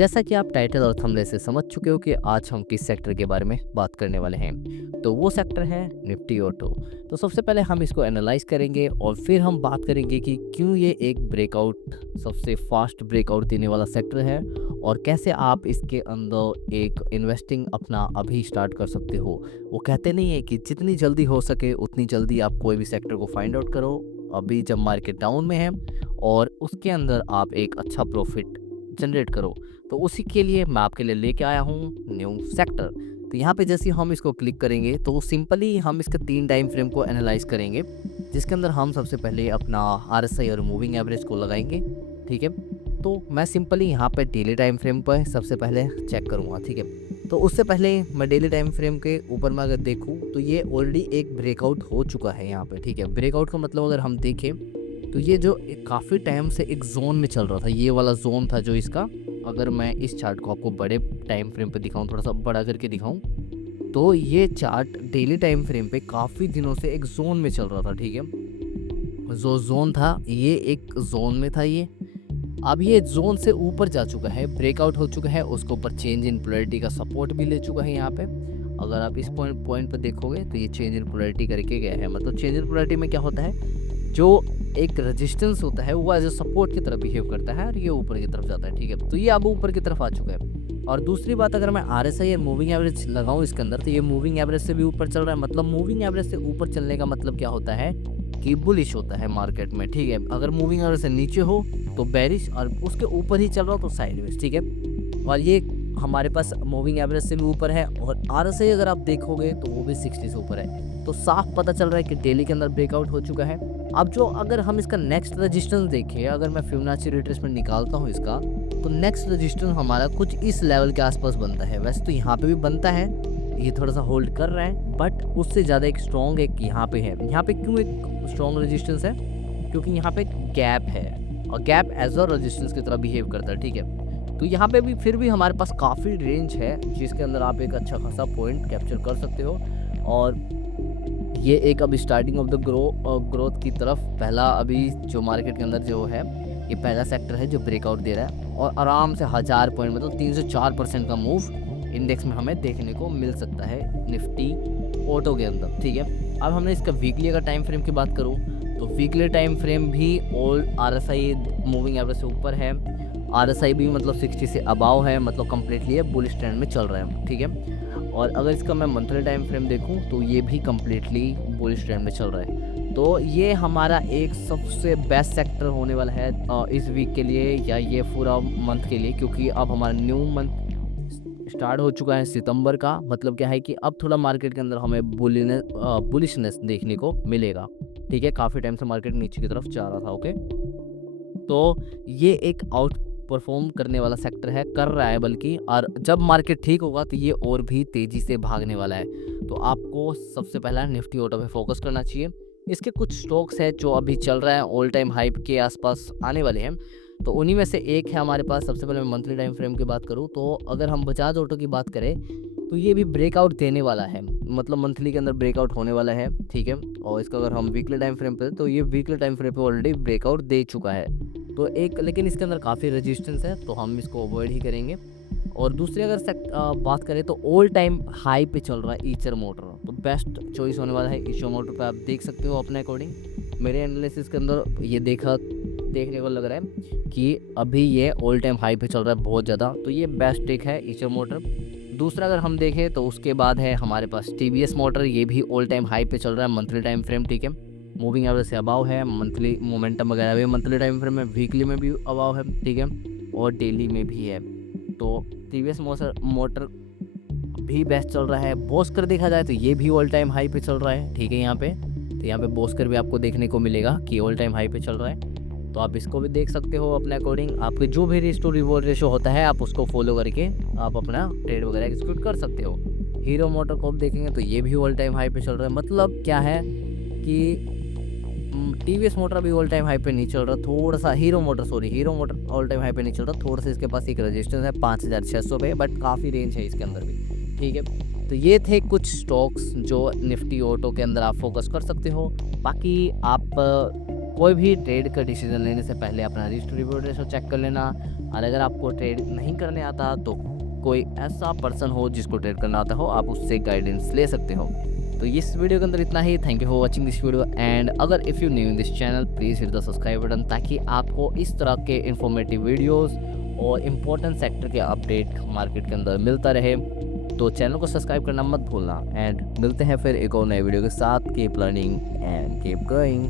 जैसा कि आप टाइटल और थंबनेल से समझ चुके हो कि आज हम किस सेक्टर के बारे में बात करने वाले हैं। तो वो सेक्टर है निफ्टी ऑटो। तो सबसे पहले हम इसको एनालाइज करेंगे और फिर हम बात करेंगे कि क्यों ये एक ब्रेकआउट सबसे फास्ट ब्रेकआउट देने वाला सेक्टर है और कैसे आप इसके अंदर एक इन्वेस्टिंग अपना अभी स्टार्ट कर सकते हो। वो कहते नहीं है कि जितनी जल्दी हो सके उतनी जल्दी आप कोई भी सेक्टर को फाइंड आउट करो अभी जब मार्केट डाउन में है और उसके अंदर आप एक अच्छा प्रॉफिट जनरेट करो। तो उसी के लिए मैं आपके लिए लेके आया हूँ न्यू सेक्टर। तो यहाँ पे जैसे हम इसको क्लिक करेंगे तो सिंपली हम इसके 3 टाइम फ्रेम को एनालाइज करेंगे, जिसके अंदर हम सबसे पहले अपना RSI और मूविंग एवरेज को लगाएंगे। ठीक है, तो मैं सिंपली यहाँ पे डेली टाइम फ्रेम पर सबसे पहले चेक करूँगा। ठीक है, तो उससे पहले मैं डेली टाइम फ्रेम के ऊपर में अगर देखूँ तो ये ऑलरेडी एक ब्रेकआउट हो चुका है यहाँ पे। ठीक है, ब्रेकआउट का मतलब अगर हम देखें तो ये जो काफ़ी टाइम से एक जोन में चल रहा था, ये वाला जोन था जो इसका, अगर मैं इस चार्ट को आपको बड़े टाइम फ्रेम पे दिखाऊं, थोड़ा सा बड़ा करके दिखाऊं, तो ये चार्ट डेली टाइम फ्रेम पे काफ़ी दिनों से एक जोन में चल रहा था। ठीक है, जो जोन था ये एक जोन में था, ये अब ये जोन से ऊपर जा चुका है, ब्रेकआउट हो चुका है, उसके ऊपर चेंज इन पोलैरिटी का सपोर्ट भी ले चुका है। यहाँ पे अगर आप इस पॉइंट पर देखोगे तो ये चेंज इन पोलैरिटी करके गया है। मतलब चेंज इन पोलैरिटी में क्या होता है, जो एक रेजिस्टेंस होता है वो एज ए सपोर्ट की तरह बिहेव करता है और ये ऊपर की तरफ जाता है। ठीक है, तो ये अब ऊपर की तरफ आ चुका है। और दूसरी बात, अगर मैं RSI और मूविंग एवरेज लगाऊं इसके अंदर तो ये मूविंग एवरेज से भी ऊपर चल रहा है। मतलब मूविंग एवरेज से ऊपर चलने का मतलब क्या होता है कि बुलिश होता है मार्केट में। ठीक है, अगर मूविंग एवरेज से नीचे हो तो बेरिश और उसके ऊपर ही चल रहा हो तो साइडवेज। ठीक है, और ये हमारे पास मूविंग एवरेज से भी ऊपर है और RSI अगर आप देखोगे तो वो भी 60 से ऊपर है। तो साफ पता चल रहा है कि डेली के अंदर ब्रेकआउट हो चुका है। अब जो अगर हम इसका नेक्स्ट रेजिस्टेंस देखें, अगर मैं फिबोनाची रिट्रेसमेंट निकालता हूँ इसका, तो नेक्स्ट रेजिस्टेंस हमारा कुछ इस लेवल के आसपास बनता है। वैसे तो यहाँ पे भी बनता है, ये थोड़ा सा होल्ड कर रहा है, बट उससे ज़्यादा एक स्ट्रॉन्ग एक यहाँ पे है। यहाँ पे क्यों एक स्ट्रॉन्ग रेजिस्टेंस है, क्योंकि यहाँ पे गैप है और गैप एज अ रेजिस्टेंस की तरह बिहेव करता है। ठीक है, तो यहाँ पे भी फिर भी हमारे पास काफ़ी रेंज है जिसके अंदर आप एक अच्छा खासा पॉइंट कैप्चर कर सकते हो। और ये एक अब स्टार्टिंग ऑफ द ग्रोथ की तरफ पहला अभी जो मार्केट के अंदर जो है ये पहला सेक्टर है जो ब्रेकआउट दे रहा है और आराम से 1000 पॉइंट मतलब 3 से 4% का मूव इंडेक्स में हमें देखने को मिल सकता है निफ्टी ऑटो के अंदर। ठीक है, अब हमने इसका वीकली अगर टाइम फ्रेम की बात करूँ तो वीकली टाइम फ्रेम भी ऑल RSI मूविंग एवरेज से ऊपर है, RSI भी मतलब 60 से अबाव है, मतलब कम्प्लीटली ये बुलिश ट्रेंड में चल रहा है। ठीक है, और अगर इसका मैं मंथली टाइम फ्रेम देखूं तो ये भी कम्प्लीटली बुलिश ट्रेंड में चल रहा है। तो ये हमारा एक सबसे बेस्ट सेक्टर होने वाला है इस वीक के लिए या ये पूरा मंथ के लिए, क्योंकि अब हमारा न्यू मंथ स्टार्ट हो चुका है सितंबर का। मतलब क्या है कि अब थोड़ा मार्केट के अंदर हमें बुलिशनेस देखने को मिलेगा। ठीक है, काफ़ी टाइम से मार्केट नीचे की तरफ जा रहा था। ओके, तो ये एक आउट परफॉर्म करने वाला सेक्टर है, कर रहा है बल्कि, और जब मार्केट ठीक होगा तो ये और भी तेज़ी से भागने वाला है। तो आपको सबसे पहला निफ्टी ऑटो पे फोकस करना चाहिए। इसके कुछ स्टॉक्स है जो अभी चल रहा है, ऑल टाइम हाइप के आसपास आने वाले हैं, तो उन्हीं में से एक है हमारे पास। सबसे पहले मैं मंथली टाइम फ्रेम की बात करूँ तो अगर हम बजाज ऑटो की बात करें तो ये भी ब्रेकआउट देने वाला है, मतलब मंथली के अंदर ब्रेकआउट होने वाला है। ठीक है, और इसका अगर हम वीकली टाइम फ्रेम पे तो ये वीकली टाइम फ्रेम पे ऑलरेडी ब्रेकआउट दे चुका है। तो एक लेकिन इसके अंदर काफ़ी रेजिस्टेंस है तो हम इसको अवॉइड ही करेंगे। और दूसरी अगर बात करें तो ऑल टाइम हाई पे चल रहा है ईचर मोटर, तो बेस्ट चॉइस होने वाला है ईचर मोटर पे। आप देख सकते हो अपने अकॉर्डिंग, मेरे एनालिसिस के अंदर ये देखने को लग रहा है कि अभी ये ऑल टाइम हाई पे चल रहा है बहुत ज़्यादा, तो ये बेस्ट टेक है ईचर मोटर। दूसरा अगर हम देखें तो उसके बाद है हमारे पास TVS मोटर, ये भी ऑल टाइम हाई पे चल रहा है मंथली टाइम फ्रेम। ठीक है, मूविंग एवरेज से अबाव है, मंथली मोमेंटम वगैरह भी मंथली टाइम फ्रेम में, वीकली में भी अबाव है। ठीक है, और डेली में भी है। तो TVS मोटर भी बेस्ट चल रहा है। बॉस्कर देखा जाए तो ये भी ऑल टाइम हाई पे चल रहा है। ठीक है, यहाँ पे तो यहाँ पे बॉस्कर भी आपको देखने को मिलेगा कि ऑल टाइम हाई पे चल रहा है, तो आप इसको भी देख सकते हो अपने अकॉर्डिंग। आपके जो भी रिस्क टू रिवॉर्ड रेशो होता है आप उसको फॉलो करके आप अपना ट्रेड वगैरह एग्जीक्यूट कर सकते हो। हीरो मोटर को आप देखेंगे तो ये भी ऑल टाइम हाई पे चल रहा है। मतलब क्या है कि TVS मोटर अभी ऑल टाइम हाई पे नहीं चल रहा, थोड़ा सा hero motor all time high पे नहीं चल रहा, थोड़ा सा इसके पास एक रेजिस्टेंस है 5600 पे, बट काफ़ी रेंज है इसके अंदर भी। ठीक है, तो ये थे कुछ स्टॉक्स जो निफ्टी ऑटो के अंदर आप फोकस कर सकते हो। बाकी आप कोई भी ट्रेड का डिसीजन लेने से पहले अपना रिस्क रिवॉर्ड रेशो चेक कर लेना। और अगर आपको ट्रेड नहीं करने आता तो कोई ऐसा पर्सन हो जिसको ट्रेड करना आता हो, आप उससे गाइडेंस ले सकते हो। तो इस वीडियो के अंदर इतना ही। Thank you for watching this video and अगर if you new in this channel please hit the subscribe button, ताकि आपको इस तरह के इंफॉर्मेटिव वीडियोस और इम्पोर्टेंट सेक्टर के अपडेट मार्केट के अंदर मिलता रहे। तो चैनल को सब्सक्राइब करना मत भूलना एंड मिलते हैं फिर एक और नए वीडियो के साथ। Keep learning and keep going.